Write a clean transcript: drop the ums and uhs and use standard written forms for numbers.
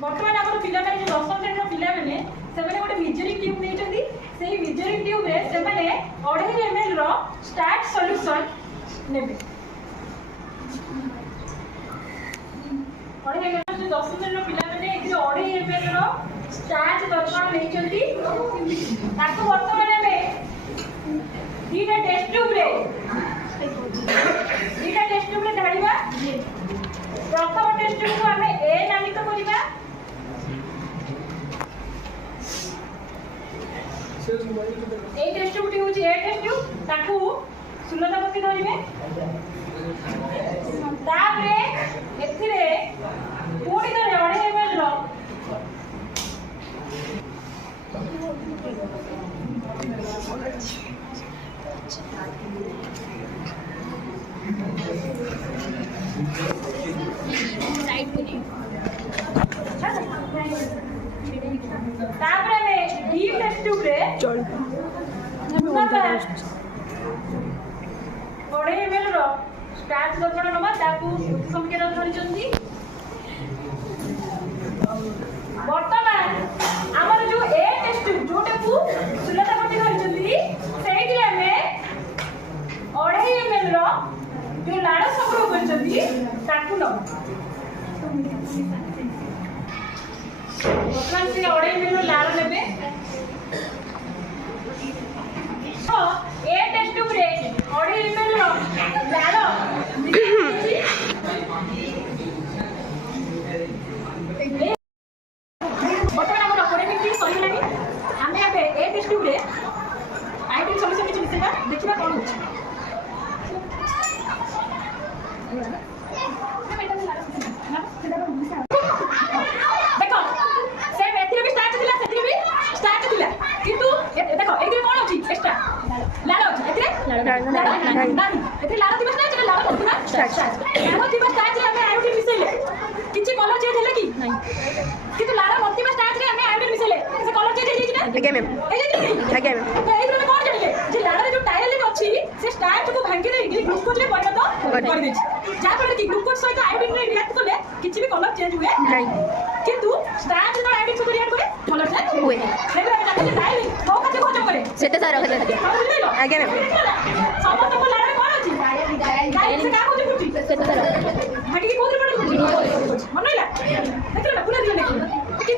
बर्तमान आम पिला जो 10 श्रेणी पिला मैंने गोटे मेजरिंग ट्यूब नहीं से मेजरिंग ट्यूब से 2.5 ml रो स्टार्च सॉल्यूशन ने 2.5 ml जो 10 श्रेणी पिला मैंने 2.5 ml रो स्टार्च दर्पण नहीं बर्तमान आम दीटा टेस्ट ट्यूब ढाड़ा प्रथम टेस्ट ट्यूब को आम ए नामित करवा এই টেস্ট টিউবটি হচ্ছে এ টেস্ট টিউব তাকু সুলতাপতি ধরিবে তাপরে এথিরে পুଣି ধরে 2.5 ml র साइड को नहीं तापरे में डी टेस्ट ट्यूब रे चल 2.5 ml रो स्टार्च दर्पण नबा ताकू संकेत धरिचंती वर्तमान हमर जो ए टेस्ट ट्यूब जोटे को सुलता करते धरिचंती सेही हमें 2.5 ml रो जो लाड़ संग्रह करचंती ताकू न वर्तमान से 2.5 ml लाड़ लेबे तो ए टेस्ट ट्यूब रे 2.5 ml रो लाड़ वर्तमान हमर ऑपरेटिंग सरीलानी हमें अब ए टेस्ट ट्यूब रे आइडियल सॉल्यूशन किछ मिसेबा देखिबा कोन होछि देखो से एथिरे भी स्टार्ट दिला सेथिरे भी स्टार्ट दिला किंतु देखो एथिरे कोन होछि एक्स्ट्रा लाल होछि एथिरे नाही एथिरे लाल दिबस नाही चला लाल होछि ना स्टार्ट एमो दिबस स्टार्ट रे हमें आयोडीन मिसेले किछि कलर चेंज हैला कि नाही किंतु लाल मोती में स्टार्ट रे हमें आयोडीन मिसेले से कलर चेंज हे ना आगे मैम आगे मैम तो एइ प्रमे कोन जणिले जे लाल रे जो टायर ले अछि से स्टार्च को भांगी दे ग्लूकोज ले परिणत कर दे जा पर कि ग्लूकोज सहित आयोडीन रे रिएक्ट करले किछि भी कलर चेंज हुए नहीं किंतु स्टार्च जो आयोडीन सहित रिएक्ट करे कलर चेंज हुए सेबे जाके टायर को काचे खर्च करे सेते सारा खते आगे मैम समस्त को लाल रे कोन अछि गाय से का होछि पुटी सेते सारा भाटी की कोदरी पड़े मन होला देखला पूरा दियो देखि